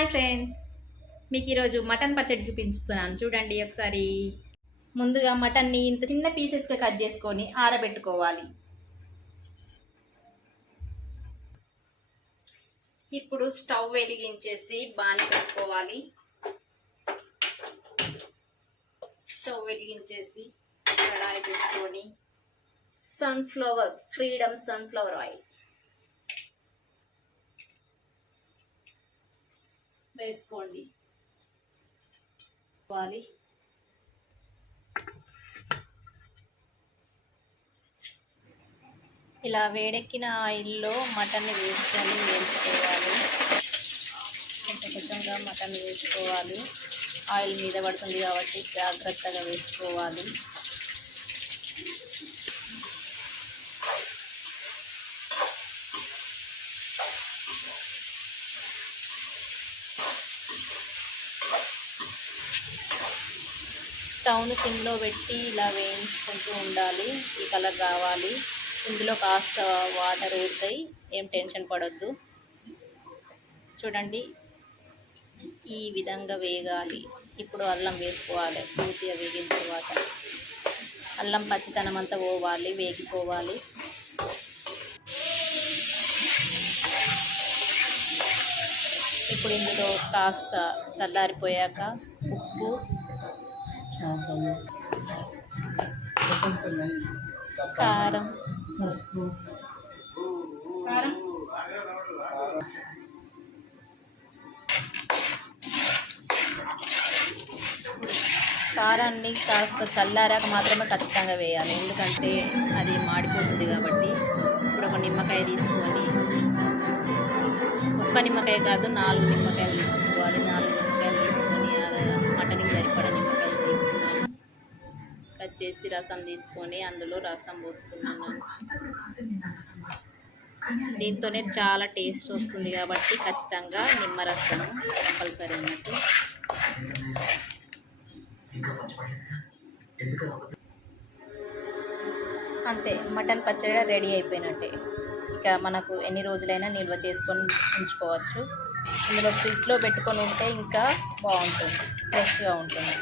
Hi friends, మీకు ఈరోజు mutton పచ్చడి చూపిస్తున్నాను. చూడండి ఒకసారి. ముందుగా మటన్ని ఇంత చిన్న పీసెస్గా కట్ చేసుకొని ఆరబెట్టుకోవాలి. ఇప్పుడు స్టవ్ వెలిగించేసి బాండి పెట్టుకోవాలి. స్టవ్ వెలిగించేసి కడాయి పెట్టుకొని ఫ్రీడమ్ సన్ఫ్లవర్ ఆయిల్ వేసుకోండి. ఇలా వేడెక్కిన ఆయిల్లో మటన్ వేసుకొని వేసుకోవాలి. కొంచెంగా మటన్ వేసుకోవాలి. ఆయిల్ మీద పడుతుంది కాబట్టి జాగ్రత్తగా వేసుకోవాలి. స్టవ్ను సిమ్లో పెట్టి ఇలా వేయించుకుంటూ ఉండాలి. ఈ కలర్ రావాలి. ఇందులో కాస్త వాటర్ ఊరుతాయి, ఏం టెన్షన్ పడొద్దు. చూడండి, ఈ విధంగా వేగాలి. ఇప్పుడు అల్లం వేసుకోవాలి. పూర్తిగా వేగిన తర్వాత అల్లం పచ్చితనం అంతా పోవాలి, వేగిపోవాలి. ఇప్పుడు ఇందులో కాస్త చల్లారిపోయాక ఉప్పు, కారం కారాన్ని కాస్త చల్లారాక మాత్రమే ఖచ్చితంగా వేయాలి, ఎందుకంటే అది మాడిపోతుంది కాబట్టి. ఇప్పుడు ఒక నిమ్మకాయ తీసుకొని, ఒక్క నిమ్మకాయ కాదు 4 నిమ్మకాయలు తీసుకోవాలి. 4 నిమ్మకాయలు తీసుకొని మటన్కి సరిపడా నిమ్మకాయలు తీసుకున్నాను. కట్ చేసి రసం తీసుకొని అందులో రసం పోసుకున్నాను. దీంతోనే చాలా టేస్ట్ వస్తుంది కాబట్టి ఖచ్చితంగా నిమ్మరసం కంపల్సరీ అన్నట్టు. అంతే, మటన్ పచ్చడి రెడీ అయిపోయినట్టే. ఇక మనకు ఎన్ని రోజులైనా నిల్వ చేసుకొని ఉంచుకోవచ్చు. ఇందులో ఫ్రిడ్జ్లో పెట్టుకొని ఉంటే ఇంకా బాగుంటుంది, ఫ్రెష్గా ఉంటుంది.